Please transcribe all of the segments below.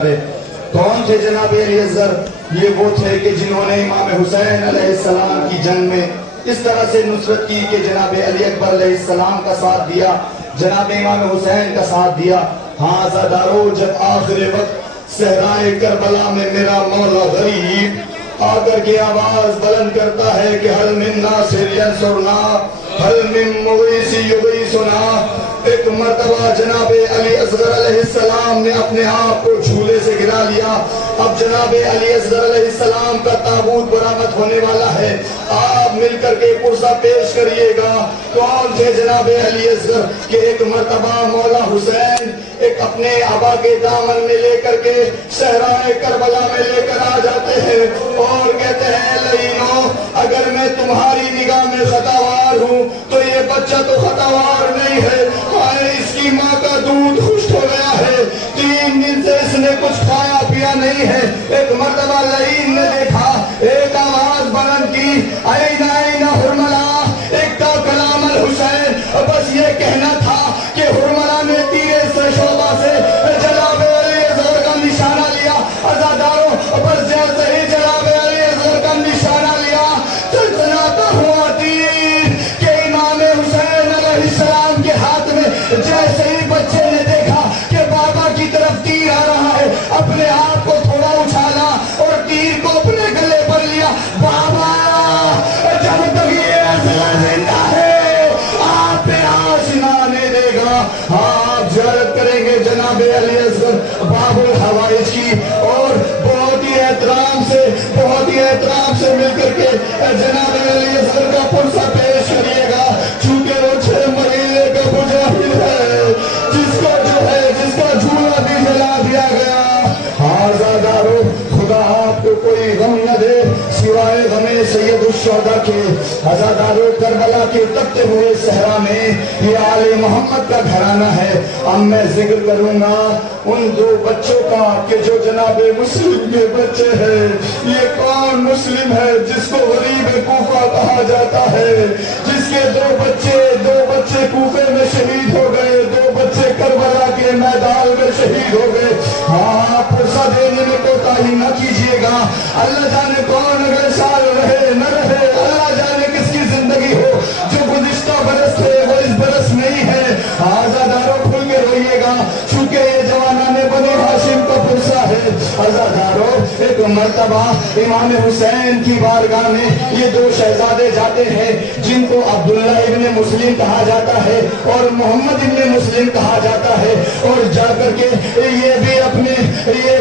کون تھے جناب علی اصغر؟ یہ وہ تھے کہ جنہوں نے امام حسین علیہ السلام کی جنگ میں اس طرح سے نصرت کی کہ جناب علی اکبر علیہ السلام کا ساتھ دیا، جناب امام حسین کا ساتھ دیا۔ ہاں زادارو، جب آخر وقت صحرائے کربلا میں میرا مولا غریب آ کر کے آواز بلند کرتا ہے کہ حل من ناصر ینصرنا، حل من مغیث یغیثنا، ایک مرتبہ جناب علی اصغر علیہ السلام نے اپنے آپ کو جھولے سے گرا لیا۔ اب جناب علی اصغر علیہ السلام کا تابوت برآمد ہونے والا ہے، آپ مل کر کے پرسہ پیش کریے گا۔ کون تھے جناب علی اصغر کہ ایک مرتبہ مولا حسین ایک اپنے آبا کے دامن میں لے کر کے صحرائے کربلا میں لے کر آ جاتے ہیں اور کہتے ہیں لعینو، اگر میں تمہاری نگاہ میں خطاوار ہوں تو یہ بچہ تو خطاوار نہیں ہے، اس کی ماں کا دودھ خشک ہو گیا ہے، 3 دن سے اس نے کچھ کھایا پیا نہیں ہے۔ ایک مرتبہ لعین نے دیکھا، ایک آواز بلند کی، این این حرملہ، ایک تو کلام الحسین، بس یہ کہنا تھا کہ حرملہ نے تیرے سے شعبہ سے جناب علی اصغر کا نشانہ لیا۔ عزاداروں، بس جیسے ہی جناب علی اصغر کا نشانہ لیا، سنسناتا ہوا تیر کہ امام حسین علیہ السلام کے ہاتھ میں جیسے ہی بچے نے دیکھا کہ بابا کی طرف تیر آ رہا ہے، اپنے آپ کو تھوڑا اچھالا اور تیر کو اپنے گلے پر لیا۔ بابا، جب تک یہ اصغر زندہ ہے آپ پہ آشنا نہیں دے گا۔ آپ زیارت کریں گے جناب علی اصغر باب الحوائج کی اور بہت ہی احترام سے مل کر کے جناب علی اصغر کا پرسہ پیش کریے گا، چونکہ وہ 6 مہینے کا مجاہد ہے جس کا جھولا بھی جلا دیا گیا۔ آزادارو، خدا آپ کو کوئی غم نہ دے سوائے غم سید الشہداء کے۔ آزادارو، کربلا کے تپتے ہوئے صحرا میں یہ آل محمد کا گھرانہ ہے۔ اب میں ذکر کروں گا ان 2 بچوں کا کہ جو جناب مسلم کے بچے ہیں۔ یہ کون مسلم ہے جس کو غریب کوفہ کہا جاتا ہے، جس کے 2 بچے کوفے میں شہید ہو گئے، 2 بچے کربلا کے میدان میں شہید ہو گئے۔ ہاں، پرسہ دینے میں کوتاہی نہ کیجیے گا۔ اللہ جانے کون اگلے سال رہے نہ رہے، اللہ جانے کس کی زندگی ہو، جو گزشتہ برس تھے وہ اس برس نہیں ہے۔ آزاداروں، کھل کے روئیے گا چونکہ یہ جوانان بنی ہاشم کا پرسہ ہے۔ آزاداروں، ایک مرتبہ امام حسین کی بارگاہ میں یہ 2 شہزادے جاتے ہیں جن کو عبداللہ ابن مسلم کہا جاتا ہے اور محمد ابن مسلم کہا جاتا ہے، اور جا کر کے یہ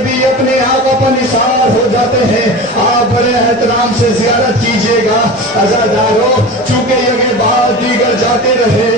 بھی اپنے آقا پر نثار ہو جاتے ہیں۔ آپ بڑے احترام سے زیارت کیجیے گا۔ عزاداروں، چونکہ یہ بات دیگر جاتے رہے،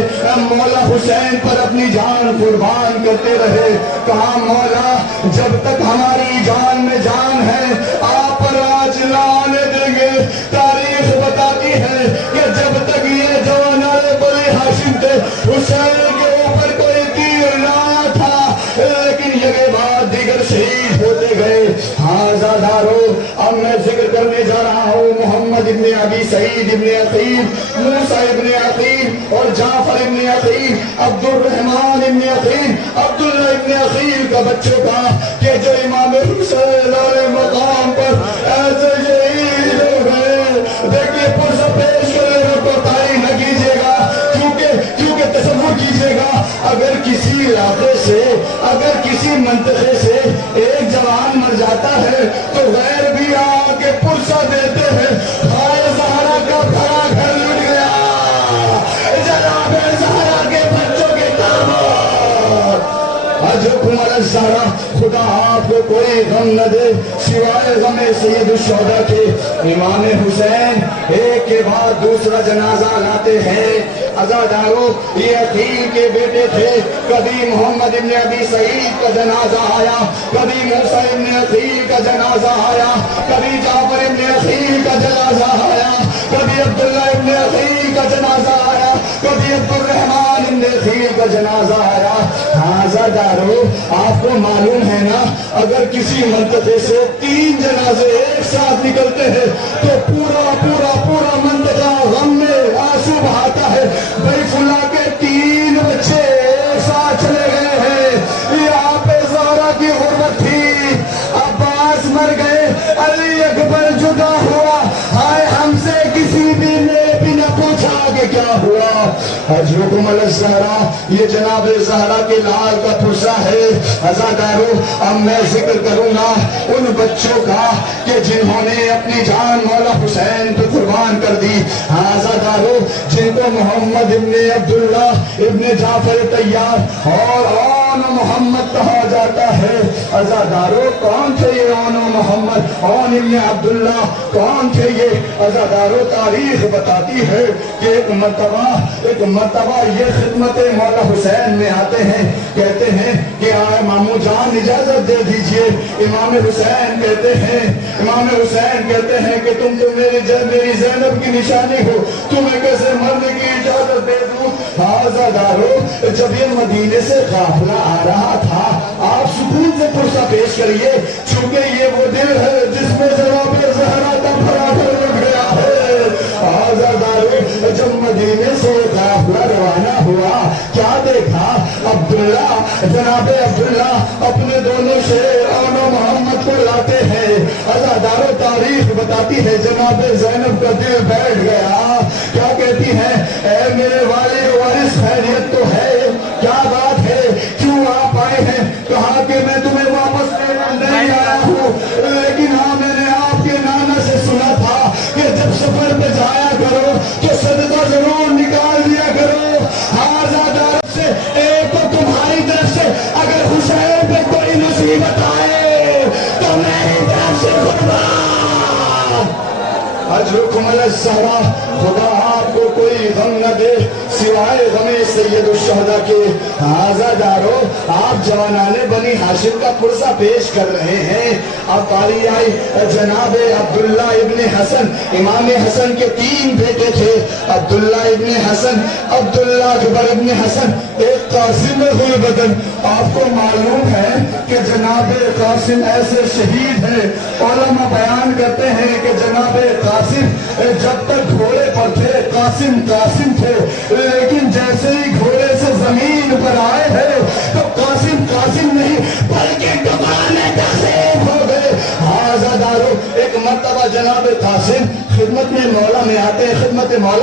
مولا حسین پر اپنی جان قربان کرتے رہے۔ کہا مولا، جب تک ہماری جان میں جان ہے آپ پر آج نہ آنے دیں گے۔ تاریخ بتاتی ہے کہ جب تک یہ جوانان بنی ہاشم تھے، حسین کے اوپر کوئی تیر نہ آیا تھا، لیکن یہ بات دیگر شہید ہوتے گئے۔ ہاں زادارو، اب میں ذکر کرنے جا رہا ہوں محمد ابن ابی سعید ابن عقیل، موسیٰ ابن عقیل اور جعفر ابن عقیل، عبد الرحمن ابن عقیل، عبداللہ ابن عقیل کا بچوں کا کہ جو امام حسین علیہ مقام پر ایسے شہید ہو گئے۔ دیکھیے، پرسہ پیش کرنے میں کوتاہی نہ کیجیے گا، کیونکہ تصور کیجیے گا اگر کسی علاقے سے، اگر کسی منطقے سے ایک جوان مر جاتا ہے تو غیر بھی آ کے پرسہ دیتے ہیں، خائے زہرا کا بھرا گھر لٹ گیا، جناب زہرا کے بچوں کے تابوت، حجکم علی الزہرا۔ خدا آپ کو کوئی غم نہ دے سوائے غم سید الشہداء کے۔ امام حسین ایک کے بعد دوسرا جنازہ لاتے ہیں۔ عزاداروں، یہ عقیل کے بیٹے تھے، کبھی محمد ابن ابی سعید کا جنازہ آیا، کبھی موسیٰ ابن عقیل کا جنازہ آیا، کبھی جعفر ابن عقیل کا جنازہ آیا، کبھی عبداللہ ابن عقیل کا جنازہ آیا، کبھی عبد الرحمن ابن عقیل کا جنازہ آیا۔ ہاں عزاداروں، آپ کو معلوم ہے نا، اگر کسی منطقے سے 3 جنازے ایک ساتھ نکلتے ہیں تو پورا منطقہ غم میں آنسو بہاتا ہے۔ بھائی فلاں کے 3 بچے ایک ساتھ چلے گئے ہیں، یہاں پہ زہرا کی غربت تھی، हजरुकुम अल-ज़हरा, ये जनाब ज़हरा के लाल का पुरसा है। अज़ादारों, अब मैं जिक्र करूंगा उन बच्चों का कि जिन्होंने अपनी जान मौला हुसैन पे कुर्बान कर दी। अज़ादारों, जिनको मोहम्मद इब्ने अब्दुल्ला इब्ने जाफर तैयार और मोहम्मद कहा जाता है। अज़ादारों, कौन थे ये मोहम्मद और इब्ने अब्दुल्ला, कौन थे ये? अज़ादारों, तारीख बताती है कि एक मर्तबा ये खिदमत मौला हुसैन में आते हैं, कहते हैं कि आए मामू जान इजाजत दे दीजिए। इमाम हुसैन कहते हैं कि तुम तो मेरी ज़ैनब की निशानी हो, तुम्हें कैसे मरने की इजाजत दे दूं? अज़ादारों, जब ये मदीने से काफिला आ रहा था, आप सुकून से पुरसा पेश करिए, चूंकि ये वो दिल है जिसमें जनाब ज़हरा का फराख लग गया है। आज़ादारों, जब मदीने से काफिला रवाना हुआ, क्या देखा? जनाब अब्दुल्ला अपने दोनों शेर और मोहम्मद को लाते हैं। आज़ादारों, तारीख बताती है जनाब ज़ैनब का दिल बैठ गया। क्या कहती है? ऐ मेरे वाले वारिस, खैरियत तो है? क्या बात है, क्यों आप आए हैं? कहा कि मैं तुम्हें वापस लेने नहीं आया हूँ, लेकिन हाँ, मैंने आपके नाना से सुना था कि जब सफर पे जाया करो तो सदका जरूर निकाल दिया करो। आज़ादारों से एक तो तुम्हारी तरफ से अगर हुसैन पे कोई मुसीबत आए तो मेरी तरफ से कुर्बान। हजरुकुम अल-ज़हरा, खुदा आपको कोई गम न दे सिवाय गमे सैयदुल शुहदा के। आज़ादारों, आप जवानाने बनी हाशिम का पुरसा पेश कर रहे हैं। अब बारी आई जनाब अब्दुल्ला इब्ने हसन। इमाम हसन के 3 बेटे थे, अब्दुल्ला इब्ने हसन, अब्दुल्ला अकबर इब्ने हसन, एक कासिम गुलबदन। आपको मालूम है कि जनाब कासिम ऐसे शहीद हैं, उलमा बयान करते हैं कि जनाब कासिम जब तक घोड़े पर थे कासिम थे, लेकिन जैसे ही घोड़े से जमीन पर आए हैं तो कासिम नहीं बल्कि डुबाने तकसीम हो गए। आज़ादारों, एक मर्तबा जनाब कासिम खिदमत मौला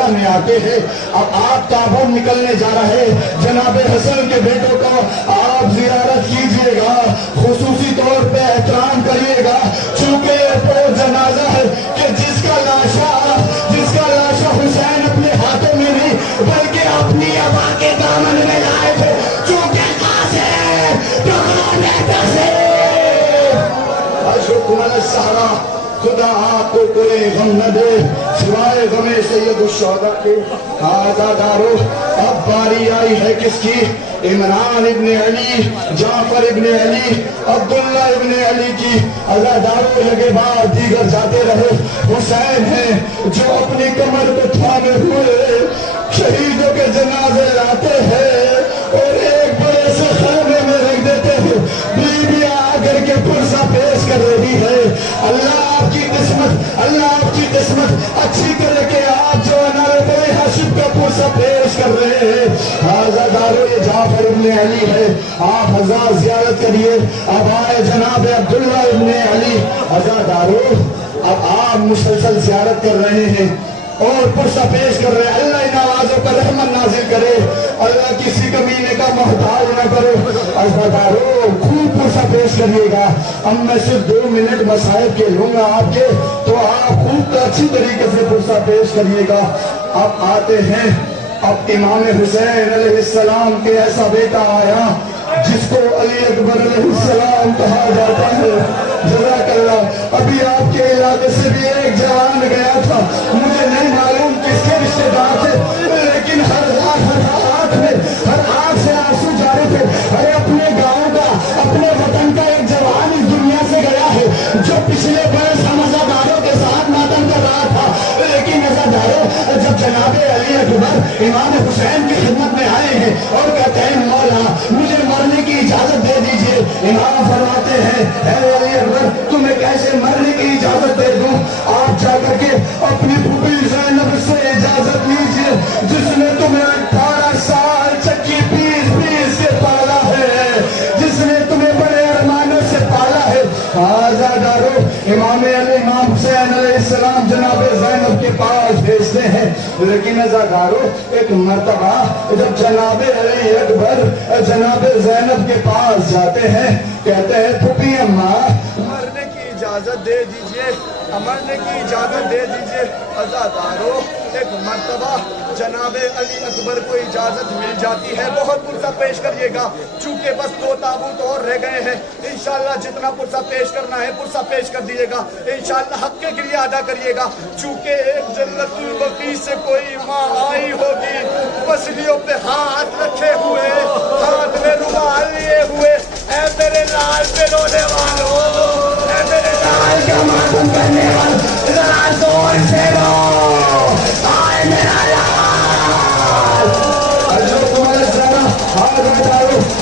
में आते हैं। अब आप ताबूत निकलने जा रहे, जनाब हसन के बेटों का आप जियारत कीजिएगा, खुसूसी तौर पे एहतराम करिएगा, चूंकि वो जनाजा है कि जिसका लाशा हुसैन अपने हाथों में नहीं बल्कि अपनी अबा के दामन में लाए थे, चूंकि सारा खुदा आपको कोई गम न दे सिवाय गमे सैयदुल शुहदा के। आज़ादारों, अब बारी आई है किसकी? इमरान इब्ने अली, जाफर इब्ने अली, अब्दुल्ला इब्ने अली की। आज़ादारों, लगे बाद दीगर जाते रहे। हुसैन है जो अपनी कमर को थामे हुए शहीदों के जनाजे लाते हैं और एक बड़े से खैमे में रख देते हैं। बीबियां आकर के पुरसा पेश कर रही है। अल्लाह आपकी किस्मत अच्छी करे कि आप जो अनारे बड़े हाशिम का पुरसा पेश कर रहे हैं। आज़ादारों, ये जाफर इब्ने अली है, आप हजार जियारत करिए। अब आए जनाब अब्दुल्ला इब्ने अली। आज़ादारों, अब आप मुसलसल जियारत कर रहे हैं और पुरसा पेश कर रहे हैं। अल्लाह इन आवाजों पर रहमत नाजिल करे, अल्लाह किसी कमीने का मोहताज न करे। आज़ादारों, खूब पुरसा पेश करिएगा। अब मैं सिर्फ 2 मिनट मसाइब के लूंगा आपके, तो आप खूब अच्छी तरीके से पुरसा पेश करिएगा। अब आते हैं, अब इमाम हुसैन अलैहिस्सलाम के ऐसा बेटा आया जिसको अली अकबर अलैहिस्सलाम कहा जाता है। जज़ाकल्लाह। अभी आपके इलाके से भी एक जवान गया था, मुझे नहीं मालूम किसके रिश्तेदार थे, लेकिन हर आंख से आंसू जा रहे थे। अरे अपने गांव का, अपने वतन का एक जवान इस दुनिया से गया है जो पिछले बरस हम अज़ादारों के साथ मातम कर रहा था। लेकिन अज़ादारों, जब जनाबे अली अकबर इमाम हुसैन की खिदमत में आए हैं और कहते हैं मौला मुझे मरने की इजाजत दे दीजिए, इमाम फरमाते हैं अली अकबर तुम्हें कैसे मरने की इजाजत दे दूं? आप जाकर के अपनी फूफी ज़ैनब से इजाजत लीजिए जिसने तुम्हें 18 साल चक्की पीस के पाला है, जिसने तुम्हें बड़े अरमानों से पाला है। आज़ादारों, इमाम हुसैन अलैहिस्सलाम जनाब ज़ैनब के पास भेजते हैं। लेकिन अज़ादारों, एक मर्तबा जब जनाब अली अकबर जनाब ज़ैनब के पास जाते हैं, कहते हैं फूफी अम्मा मरने की इजाजत दे दीजिए, मरने की इजाजत दे दीजिए। अज़ादारों, एक मर्तबा जनाब अली अकबर को इजाजत मिल जाती है। बहुत पुरसा पेश करिएगा, चूंकि बस 2 ताबूत और रह गए हैं। इंशाअल्लाह जितना पुरसा पेश करना है पुरसा पेश कर दिएगा। इंशाअल्लाह हक के लिए अदा करिएगा, चूंकि एक जन्नतुल बकी से कोई माँ आई होगी, पसलियों पे हाथ रखे हुए, हाथ में रुमाल लिए हुए, ऐ मेरे लाल पे रोने वालों, ऐ मेरे लाल का मातम करने वालों, जरा जोर से रो, आए मेरा लाल।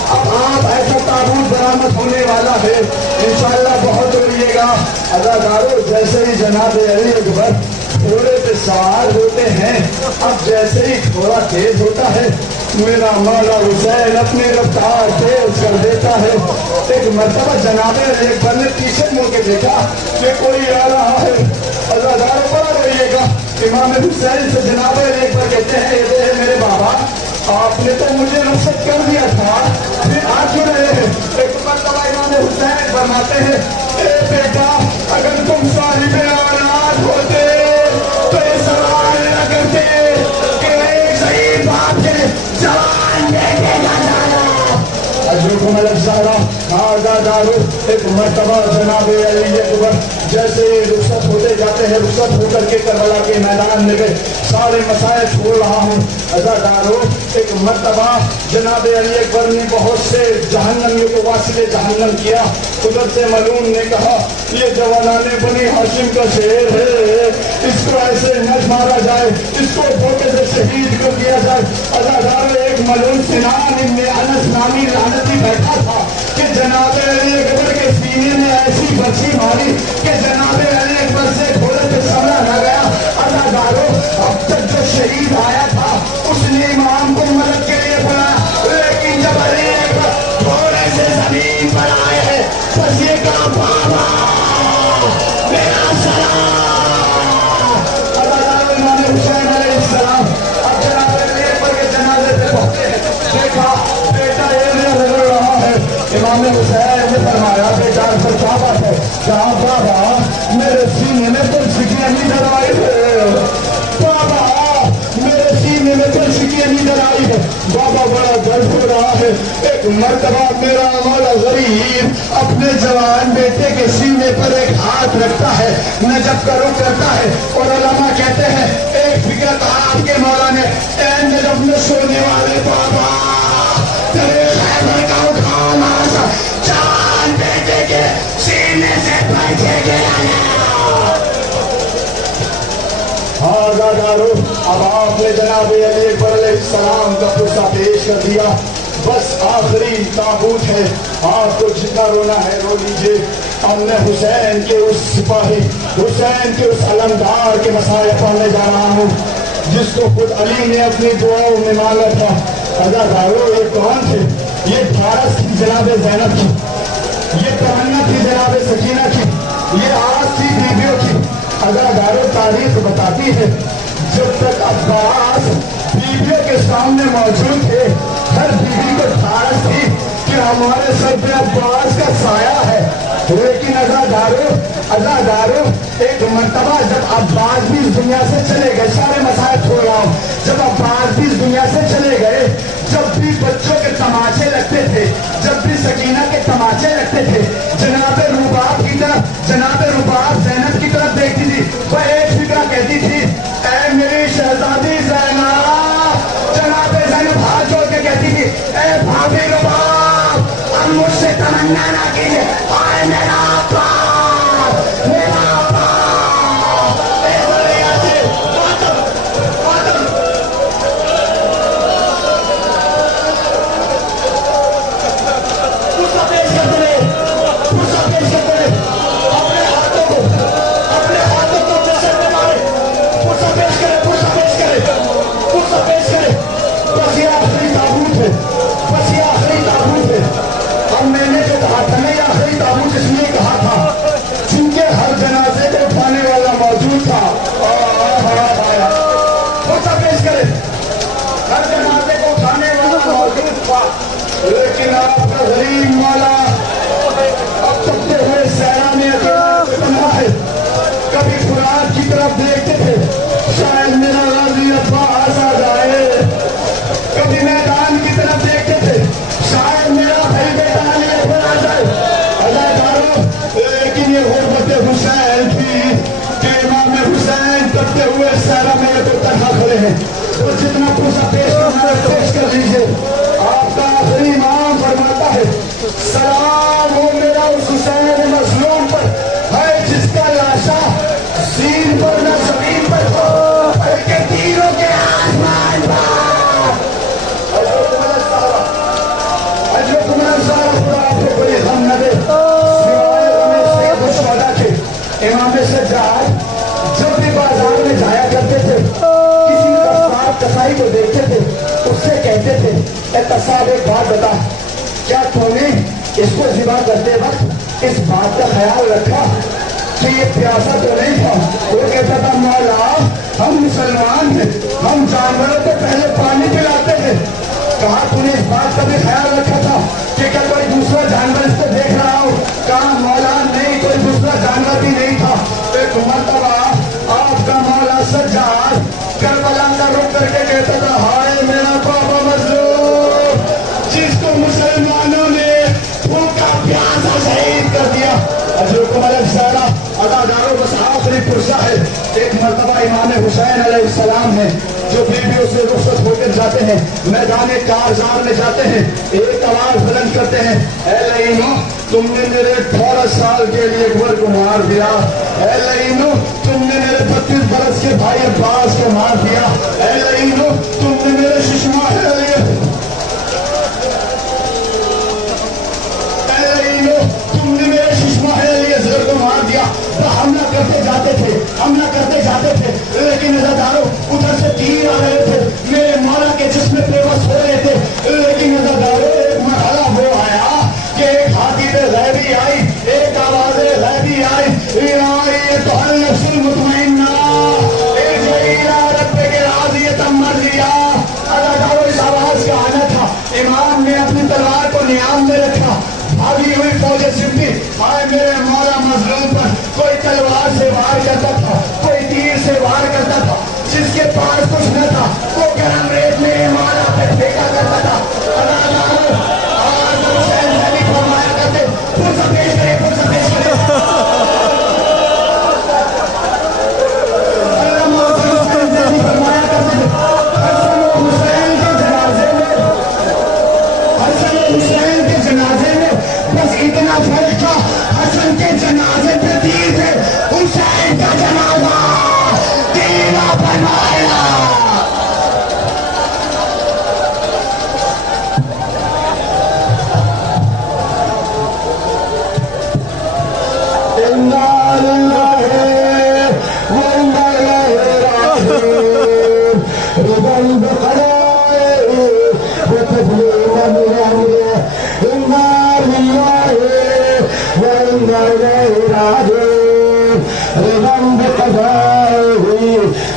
अब आप ऐसा ताबूत बरामद होने वाला है, इंशाअल्लाह बहुत रोइएगा। अज़ादारों, जैसे ही जनाब अली अकबर घोड़े पे सवार होते हैं, अब जैसे ही घोड़ा तेज होता है, मेरा मौला हुसैन अपनी रफ्तार तेज कर देता है। एक मर्तबा जनाब अली अकबर ने पीछे मुड़ के देखा कि कोई आ रहा है। अज़ादारों, बड़ा रोइएगा। इमाम हुसैन से जनाब अली अकबर कहते हैं, ये मेरे बाबा, आपने तो मुझे रुखसत कर दिया था, फिर आ क्यों रहे हैं? एक मर्तबा इमाम हुसैन फरमाते हैं, ए बेटा, अगर तुम साहिब औलाद होते तो ये सवाल न करते कि एक सही बाप के जवान बेटे का जाना। अजरुकुम अलज़ारा आज़ादारो, एक मर्तबा जनाब अली अकबर जैसे रुखसत होते जाते हैं, रुखसत होकर के करबला के मैदान में गए। सारे मसाइल छोड़ रहा हूँ। अज़ादारो, एक मर्तबा जनाब अली अकबर ने बहुत से जहन्नमियों को वासिले जहन्नम किया। उधर से मलूम ने कहा, ये जवानाने बनी हाशिम का शेर है, इसको ऐसे न मारा जाए, इसको धोखे से शहीद कर दिया जाए। अज़ादारो, एक मलूम सिनान इब्न अनस नामी लानती बैठा था कि जनाब अली अकबर के सीने में ऐसी बर्छी मारी कि जनाब अली अकबर से घोड़े पे संभला न गया। अज़ादारो, अब तक जो शहीद आया था उसने इमाम को मदद के लिए बुलाया, लेकिन जब अली अकबर घोड़े से जमीन पर आए हैं, बस ये कहा, बाबा मेरा सलाम। अज़ादारो, इमाम हुसैन अलैहिस्सलाम अब जनाब अली अकबर के जनाजे पे पहुंचे हैं। देखा बेटा ये रगड़ रहा है। इमाम हुसैन ने फरमाया, बेटा फिर क्या बात है? कहा, बाबा मेरे सीने में तो शिकियां नहीं डराई है, बाबा मेरे सीने में तो शिकियां नहीं डराई है, बाबा बड़ा दर्द हो रहा है। एक मर्तबा मेरा मौला गरीब अपने जवान बेटे के सीने पर एक हाथ रखता है, नजब का रुख करता है, और उलमा कहते हैं एक फिक्र आपके मौला ने, नजब में सोने वाले बाबा तेरे खैबर का उठाना जवान बेटे के सीने से बचे गया। आज़ादारो, अब आपने जनाब अली अकबर अलैहिस्सलाम का पुरसा पेश कर दिया। बस आखिरी ताबूत है, आपको जितना रोना है रो लीजिए। अब मैं हुसैन के उस सिपाही, हुसैन के उस अलमदार के मसाया पढ़ने जा रहा हूँ, जिसको खुद अली ने अपनी दुआओं में मांगा था। अज़ादारो, ये कौन थे? ये फारस थी जनाब ज़ैनब की, ये तमन्ना थी जनाब सकीना की, ये आस थी बीवियों की। अज़ादारो, तारीख बताती है जब तक अब्बास बीवियों के सामने मौजूद थे, हर बीवी को ठारस थी कि हमारे सर पे अब्बास का साया है। लेकिन अज़ादारो, एक मर्तबा जब अब्बास भी इस दुनिया से चले गए, सारे मसाइल छोड़ रहा हूँ, जब अब्बास भी इस दुनिया से चले गए, जब भी बच्चों के तमाचे लगते थे, जब भी सकीना के तमाचे लगते थे, जनाब रुबाब की तरफ, जनाब रुबाब ज़ैनब की तरफ देखती थी, वह एक फिक्रा कहती थी, ऐ मेरी शहजादी ज़ैनब। जनाब ज़ैनब हाथ जोड़ के कहती थी, ऐ भाभी रुबाब, अब मुझसे तमन्ना ना कीजिए, आए मेरा अब्बास, मेरा امام سجاد جب بھی بازار میں جایا کرتے تھے کسی قصاب کسائی کو دیکھتے تھے اس سے کہتے تھے اے قصاب ایک بات بتا کیا تو نے اس کو ذبح کرتے وقت اس بات کا خیال رکھا کہ یہ پیاسا تو نہیں تھا؟ وہ کہتا تھا مولا ہم مسلمان ہیں ہم جانوروں کو پہلے پانی پلاتے تھے. کہا تو نے اس بات کا بھی خیال رکھا تھا کہ اگر کوئی دوسرا جانور اس کو دیکھ رہا ہو؟ کہا مولا نہیں کوئی دوسرا جانور بھی نہیں تھا. ایک مرتبہ آپ کا مولا سجاد کربلا کا رخ کر کے کہتا تھا ہائے میرا بابا مظلوم جس کو مسلمانوں نے بھوکا پیاسا شہید کر دیا. حضرت ملک زیادہ اداداروں بس آخری پرسہ ہے. ایک مرتبہ امام حسین علیہ السلام ہے جو بیویوں سے رخصت ہو کر جاتے ہیں میدان کارزار میں جاتے ہیں ایک آواز بلند کرتے ہیں اے لعینو تم نے میرے 18 سال کے لیے اکبر کو مار دیا. اے لعینو تم نے میرے 32 برس کے بھائی عباس کو مار دیا. اے لعینو تم نے میرے ششماہ علی اصغر کو مار دیا. تو حملہ کرتے جاتے تھے لیکن نظرداروں ادھر سے تیر آ رہے تھے میرے مولا کے جسم پہ بس ہو رہے تھے. لیکن نظرداروں ایک مرحلہ وہ آیا کہ ایک ہاتھی پہ غیبی آئی ایک آواز غیبی آئی تو النفس المطمئنہ ارجعی الی ربک راضیۃ مرضیہ. نظرداروں اس آواز کا آنا تھا. امام نے اپنی تلوار کو نیام میں رکھا بھاگی ہوئی فوجیں سمٹی. ہائے میرے مولا مظلوم پر کوئی تلوار سے وار کرتا تھا کوئی تیر سے وار کرتا تھا. جس کے پاس کچھ نہ تھا وہ گرم ریت میں مولا پہ پھینکا کرتا تھا. آج حسین علی فرمایا کرتے فرصت پیش کرے فرصت پیش کرے. فرمایا کرتے تھے حسن حسین کے جنازے میں بس اتنا فرق تھا. حسن کے جنازے پہ تیر تھے حسین کا جنازہ تیرا بنایا.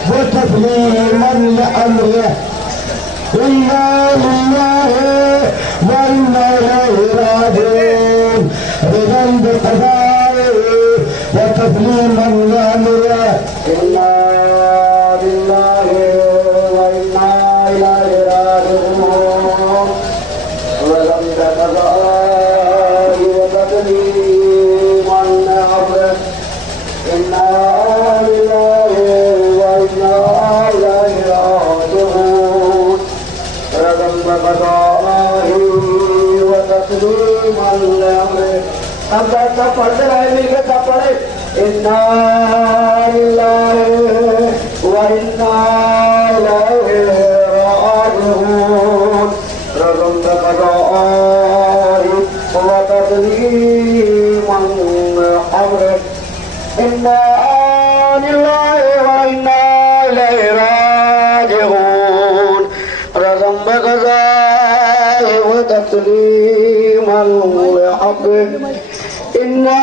وتسليما لأمره إنا لله وإنا إليه راجعون. رضا بقضائه وتسليما لأمره إنا لله وإنا إليه راجعون. رضا بقضائه وتسليما لأمره إنا لله وإنا إليه راجعون. رضا بقضائه وتسليما لأمره. اب سب پڑھتے رہے مل کے سب پڑھے إنا لله وإنا إليه راجعون. رضا بقضائه وتسليما لأمره إنا لله وإنا إليه راجعون. رضا بقضائه وتسليما لأمره إنا